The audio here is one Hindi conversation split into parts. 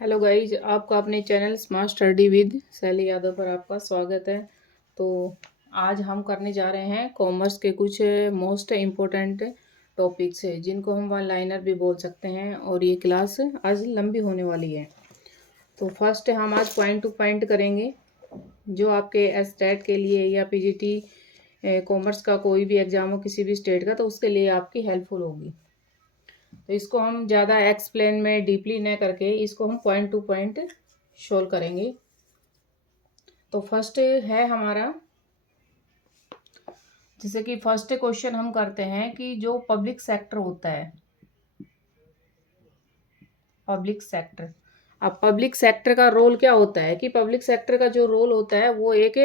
हेलो गाइज, आपका अपने चैनल स्मार्ट स्टडी विद शैली यादव पर आपका स्वागत है। तो आज हम करने जा रहे हैं कॉमर्स के कुछ मोस्ट इम्पोर्टेंट टॉपिक्स है जिनको हम वन लाइनर भी बोल सकते हैं, और ये क्लास आज लंबी होने वाली है। तो फर्स्ट हम आज पॉइंट टू पॉइंट करेंगे जो आपके एस्टेट के लिए या पीजीटी कॉमर्स का कोई भी एग्जाम हो किसी भी स्टेट का, तो उसके लिए आपकी हेल्पफुल होगी। तो इसको हम ज़्यादा एक्सप्लेन में डीपली न करके इसको हम पॉइंट टू पॉइंट सोल्व करेंगे। तो फर्स्ट है हमारा, जैसे कि फर्स्ट क्वेश्चन हम करते हैं कि जो पब्लिक सेक्टर होता है, पब्लिक सेक्टर, अब पब्लिक सेक्टर का रोल क्या होता है कि पब्लिक सेक्टर का जो रोल होता है वो एक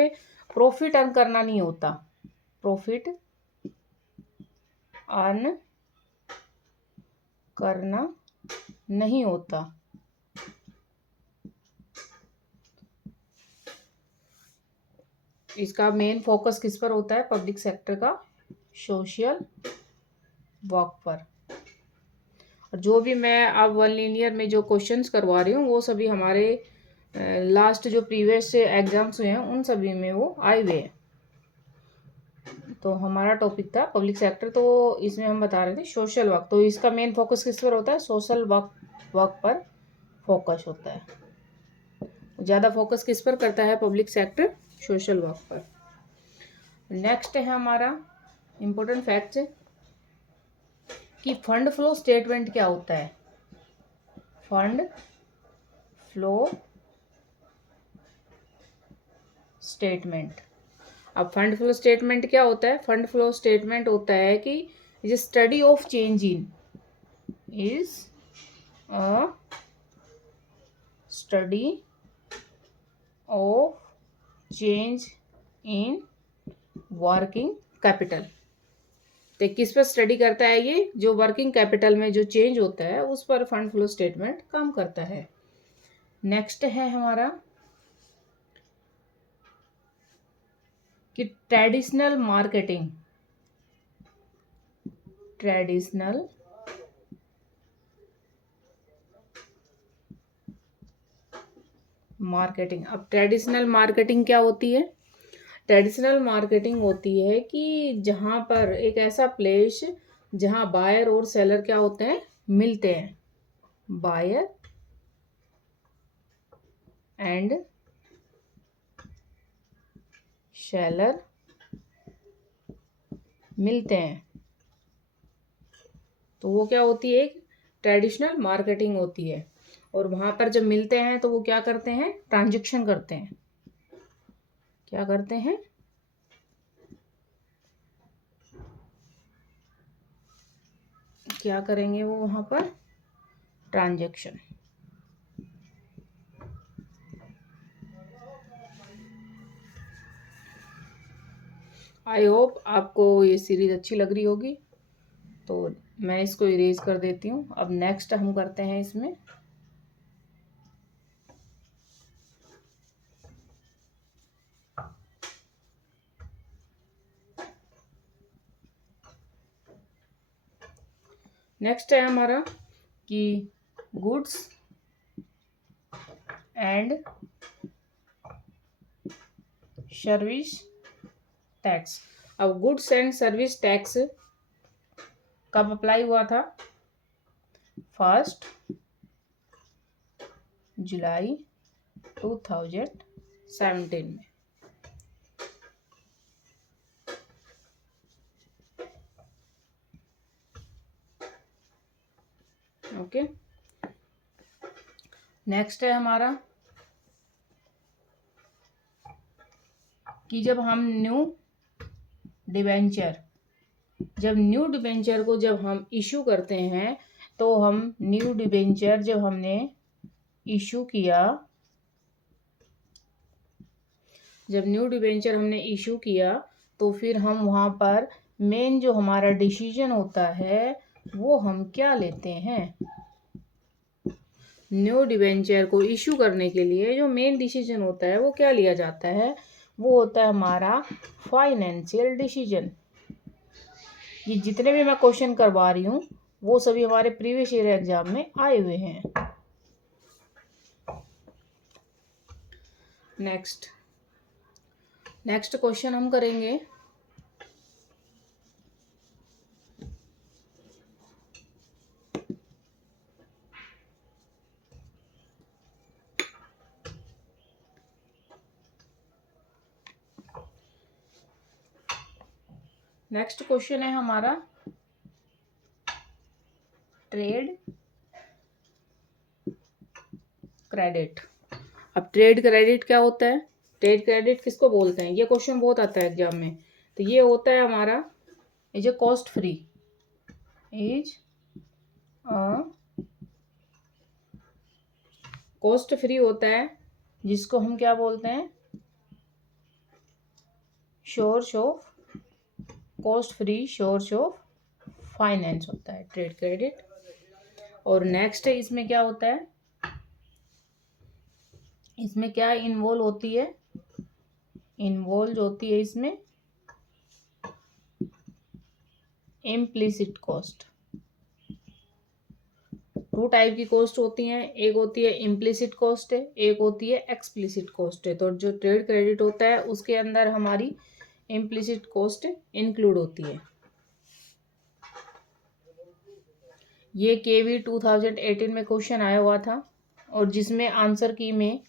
प्रॉफिट अर्न करना नहीं होता। प्रॉफिट अर्न करना नहीं होता। इसका मेन फोकस किस पर होता है? पब्लिक सेक्टर का सोशल वर्क पर। और जो भी मैं अब वन लीनियर में जो क्वेश्चंस करवा रही हूँ वो सभी हमारे लास्ट जो प्रीवियस एग्जाम्स हुए हैं उन सभी में वो आए हुए हैं। तो हमारा टॉपिक था पब्लिक सेक्टर, तो इसमें हम बता रहे थे सोशल वर्क। तो इसका मेन फोकस किस पर होता है? सोशल वर्क पर फोकस होता है। ज़्यादा फोकस किस पर करता है पब्लिक सेक्टर? सोशल वर्क पर। नेक्स्ट है हमारा इम्पोर्टेंट फैक्ट कि फंड फ्लो स्टेटमेंट क्या होता है। Fund flow statement. अब फंड फ्लो स्टेटमेंट क्या होता है? फंड फ्लो स्टेटमेंट होता है कि is study of change in, is a study of change in working capital. तो किस पर स्टडी करता है? ये जो वर्किंग कैपिटल में जो चेंज होता है उस पर फंड फ्लो स्टेटमेंट काम करता है। नेक्स्ट है हमारा कि ट्रेडिशनल मार्केटिंग, ट्रेडिशनल मार्केटिंग। अब ट्रेडिशनल मार्केटिंग क्या होती है? ट्रेडिशनल मार्केटिंग होती है कि जहाँ पर एक ऐसा प्लेस जहाँ बायर और सेलर क्या होते हैं? मिलते हैं। बायर एंड सेलर मिलते हैं, तो वो क्या होती है? एक ट्रेडिशनल मार्केटिंग होती है। और वहाँ पर जब मिलते हैं तो वो क्या करते हैं? ट्रांजैक्शन करते हैं। क्या करते हैं? क्या करेंगे वो वहाँ पर? ट्रांजैक्शन। आई होप आपको ये सीरीज अच्छी लग रही होगी। तो मैं इसको इरेज कर देती हूँ। अब नेक्स्ट हम करते हैं इसमें नेक्स्ट है हमारा कि गुड्स एंड सर्विस टैक्स। अब गुड्स एंड सर्विस टैक्स कब अप्लाई हुआ था? 1 जुलाई 2017 में। ओके। नेक्स्ट है हमारा कि जब हम न्यू डिबेंचर को जब हम इशू करते हैं, तो हम न्यू डिबेंचर जब हमने इशू किया, तो फिर हम वहाँ पर मेन जो हमारा डिसीजन होता है वो हम क्या लेते हैं? न्यू डिबेंचर को इशू करने के लिए जो मेन डिसीजन होता है वो क्या लिया जाता है? वो होता है हमारा फाइनेंशियल डिसीजन। ये जितने भी मैं क्वेश्चन करवा रही हूँ वो सभी हमारे प्रीवियस ईयर एग्जाम में आए हुए हैं। नेक्स्ट नेक्स्ट क्वेश्चन हम करेंगे नेक्स्ट क्वेश्चन है हमारा ट्रेड क्रेडिट। अब ट्रेड क्रेडिट क्या होता है, ट्रेड क्रेडिट किसको बोलते हैं, ये क्वेश्चन बहुत आता है एग्जाम में। तो ये होता है हमारा is a cost free, is cost free होता है, जिसको हम क्या बोलते हैं, source of cost free source of finance होता है ट्रेड क्रेडिट। और नेक्स्ट है इसमें क्या होता है, इसमें क्या इन्वॉल्व होती है, इन्वॉल्व होती है इसमें इम्प्लिसिट कॉस्ट। टू टाइप की कॉस्ट होती हैं, एक होती है इम्प्लिसिट कॉस्ट है, एक होती है एक्सप्लिसिट कॉस्ट है। तो जो ट्रेड क्रेडिट होता है उसके अंदर हमारी इम्प्लिसिट कॉस्ट इंक्लूड होती है। ये केवी 2018 में क्वेश्चन आया हुआ था, और जिसमें आंसर की में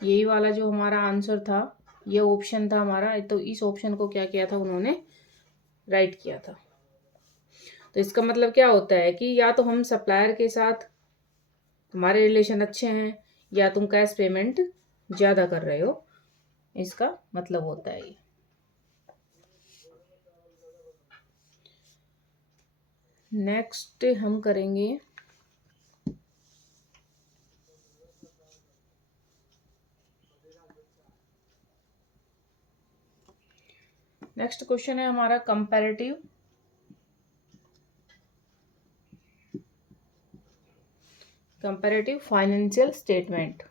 यही वाला जो हमारा आंसर था, ये ऑप्शन था हमारा। तो इस ऑप्शन को क्या किया था उन्होंने, राइट किया था। तो इसका मतलब क्या होता है कि या तो हम सप्लायर के साथ तुम्हारे रिलेशन अच्छे हैं, या तुम कैश पेमेंट ज़्यादा कर रहे हो, इसका मतलब होता है ये। नेक्स्ट हम करेंगे नेक्स्ट क्वेश्चन है हमारा comparative financial statement.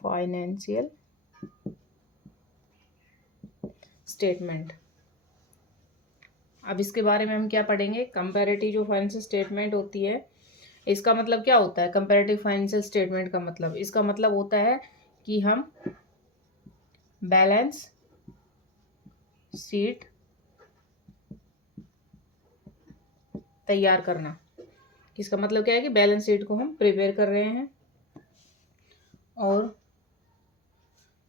Financial statement, अब इसके बारे में हम क्या पढ़ेंगे। कंपैरेटिव जो फाइनेंशियल स्टेटमेंट होती है, इसका मतलब क्या होता है, कंपैरेटिव फाइनेंशियल स्टेटमेंट का मतलब, इसका मतलब होता है कि हम बैलेंस शीट तैयार करना, इसका मतलब क्या है कि बैलेंस शीट को हम प्रिपेयर कर रहे हैं। और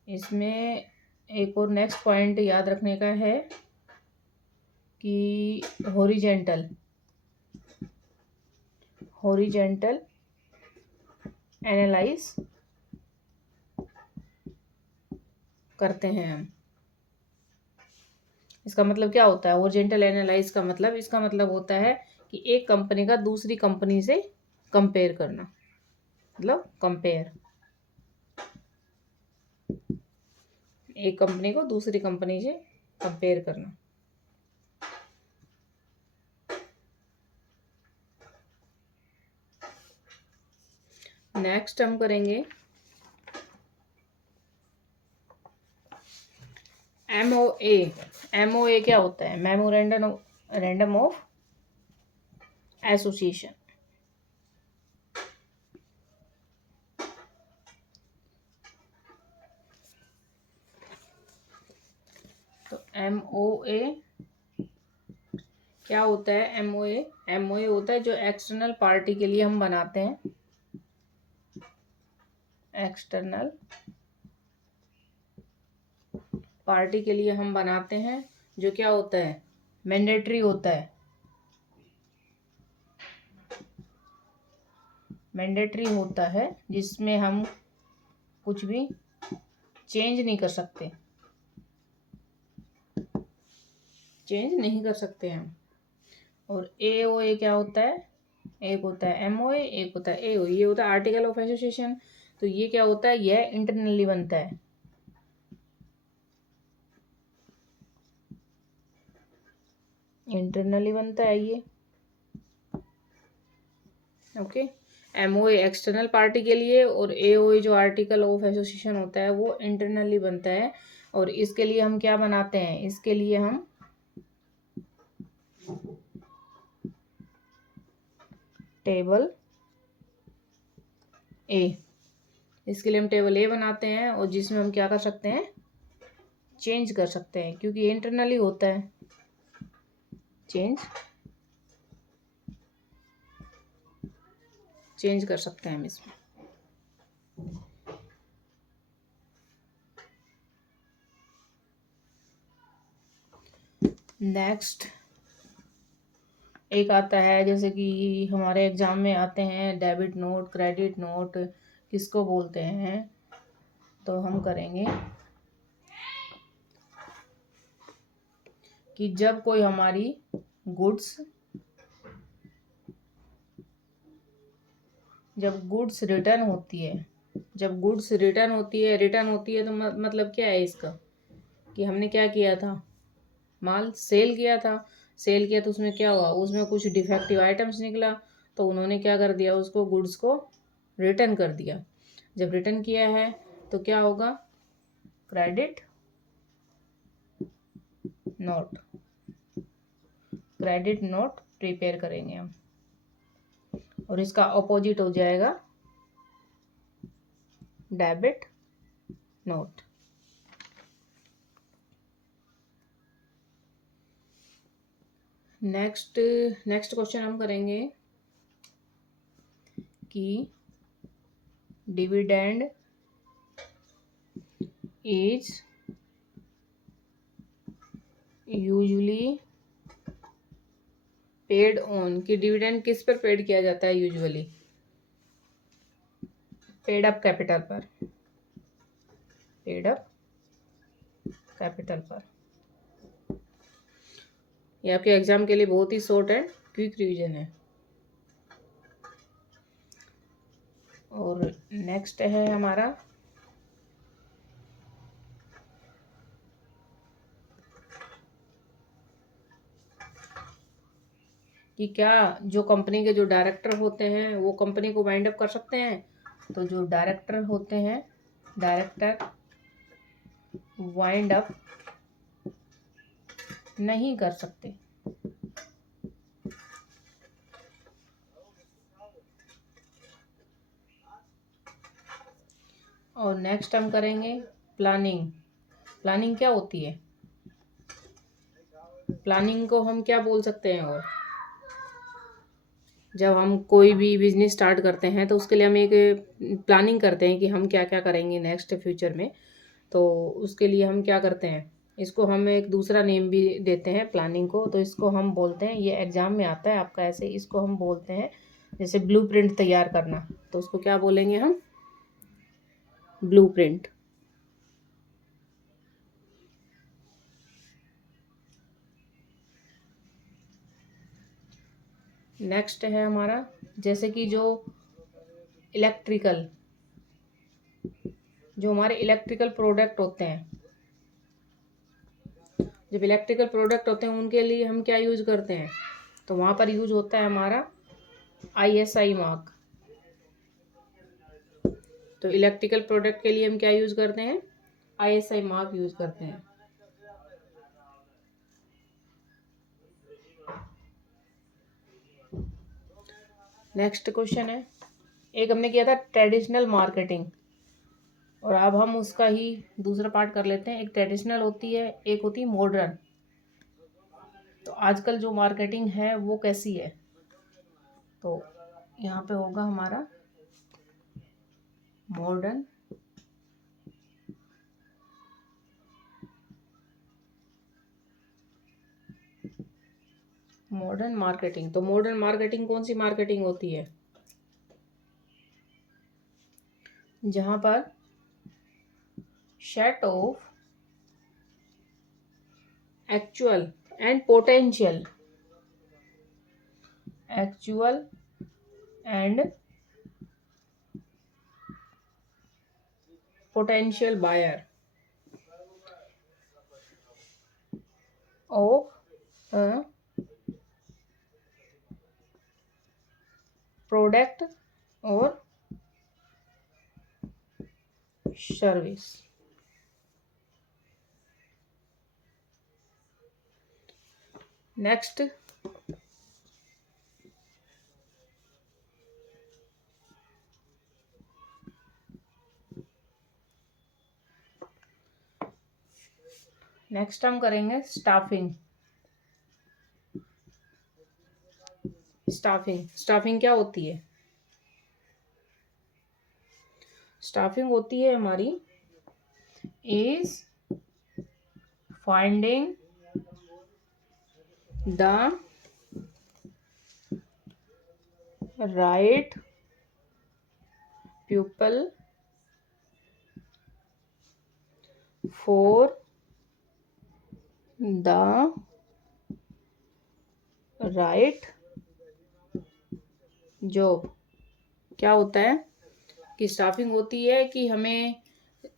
इसमें एक और नेक्स्ट पॉइंट याद रखने का है कि हॉरिजेंटल एनालाइज करते हैं हम। इसका मतलब क्या होता है, हॉरिजेंटल एनालाइज का मतलब, इसका मतलब होता है कि एक कंपनी का दूसरी कंपनी से कंपेयर करना, मतलब कंपेयर, एक कंपनी को दूसरी कंपनी से कंपेयर करना। नेक्स्ट हम करेंगे MOA। MOA क्या होता है, मेमोरेंडम ऑफ एसोसिएशन। तो MOA क्या होता है, MOA होता है जो एक्सटर्नल पार्टी के लिए हम बनाते हैं, एक्सटर्नल पार्टी के लिए हम बनाते हैं, जो क्या होता है, मैंडेटरी होता है, मैंडेटरी होता है, जिसमें हम कुछ भी चेंज नहीं कर सकते, चेंज नहीं कर सकते हम। और AOA क्या होता है, एक होता है MOA, एक होता है AOA, ये होता है आर्टिकल ऑफ एसोसिएशन। तो ये क्या होता है, यह इंटरनली बनता है, इंटरनली बनता है ये। ओके, MOA एक्सटर्नल पार्टी के लिए, और AOA जो आर्टिकल ऑफ एसोसिएशन होता है वो इंटरनली बनता है। और इसके लिए हम क्या बनाते हैं, इसके लिए हम टेबल A इसके लिए हम टेबल ए बनाते हैं और जिसमें हम क्या कर सकते हैं, चेंज कर सकते हैं, क्योंकि इंटरनली होता है। चेंज कर सकते हैं हम इसमें। नेक्स्ट एक आता है, जैसे कि हमारे एग्जाम में आते हैं डेबिट नोट, क्रेडिट नोट किसको बोलते हैं, तो हम करेंगे कि जब कोई हमारी गुड्स रिटर्न होती है, रिटर्न होती है तो मतलब क्या है इसका, कि हमने क्या किया था, माल सेल किया तो उसमें क्या हुआ, उसमें कुछ डिफेक्टिव आइटम्स निकला, तो उन्होंने क्या कर दिया, उसको गुड्स को रिटर्न कर दिया। जब रिटर्न किया है तो क्या होगा, क्रेडिट नोट प्रिपेयर करेंगे हम, और इसका ऑपोजिट हो जाएगा डेबिट नोट। नेक्स्ट क्वेश्चन हम करेंगे कि dividend is usually paid on, कि डिविडेंड किस पर पेड किया जाता है यूजुअली, पेड अप कैपिटल पर। ये आपके एग्जाम के लिए बहुत ही शॉर्ट एंड क्विक रिवीजन है। और नेक्स्ट है हमारा कि क्या जो कंपनी के जो डायरेक्टर होते हैं वो कंपनी को वाइंड अप कर सकते हैं, तो जो डायरेक्टर होते हैं, डायरेक्टर वाइंड अप नहीं कर सकते। और नेक्स्ट हम करेंगे प्लानिंग क्या होती है, प्लानिंग को हम क्या बोल सकते हैं, और जब हम कोई भी बिजनेस स्टार्ट करते हैं तो उसके लिए हम एक प्लानिंग करते हैं कि हम क्या क्या करेंगे नेक्स्ट फ्यूचर में, तो उसके लिए हम क्या करते हैं, इसको हम एक दूसरा नेम भी देते हैं प्लानिंग को, तो इसको हम बोलते हैं, ये एग्जाम में आता है आपका ऐसे, इसको हम बोलते हैं जैसे ब्लूप्रिंट तैयार करना, तो उसको क्या बोलेंगे हम, ब्लूप्रिंट। नेक्स्ट है हमारा, जैसे कि जो हमारे इलेक्ट्रिकल प्रोडक्ट होते हैं, जब इलेक्ट्रिकल प्रोडक्ट होते हैं उनके लिए हम क्या यूज करते हैं, तो वहाँ पर यूज होता है हमारा ISI मार्क। तो इलेक्ट्रिकल प्रोडक्ट के लिए हम क्या यूज करते हैं, ISI मार्क यूज करते हैं। नेक्स्ट क्वेश्चन है, एक हमने किया था ट्रेडिशनल मार्केटिंग, और अब हम उसका ही दूसरा पार्ट कर लेते हैं। एक ट्रेडिशनल होती है, एक होती है मॉडर्न। तो आजकल जो मार्केटिंग है वो कैसी है, तो यहाँ पे होगा हमारा मॉडर्न मार्केटिंग। तो मॉडर्न मार्केटिंग कौन सी मार्केटिंग होती है, जहाँ पर set of actual and potential buyer of product और सर्विस। नेक्स्ट नेक्स्ट हम करेंगे स्टाफिंग। स्टाफिंग क्या होती है? स्टाफिंग होती है हमारी is finding the right pupil for the right job। क्या होता है कि स्टाफिंग होती है कि हमें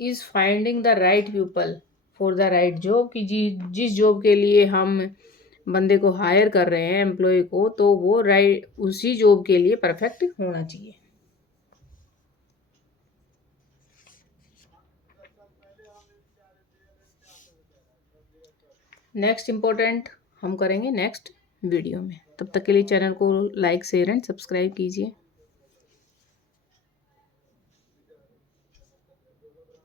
is finding the right people for the right job, कि जिस जॉब के लिए हम बंदे को हायर कर रहे हैं, एम्प्लॉय को, तो वो राइट उसी जॉब के लिए परफेक्ट होना चाहिए। नेक्स्ट इम्पोर्टेंट हम करेंगे नेक्स्ट वीडियो में। तब तक के लिए चैनल को लाइक शेयर एंड सब्सक्राइब कीजिए।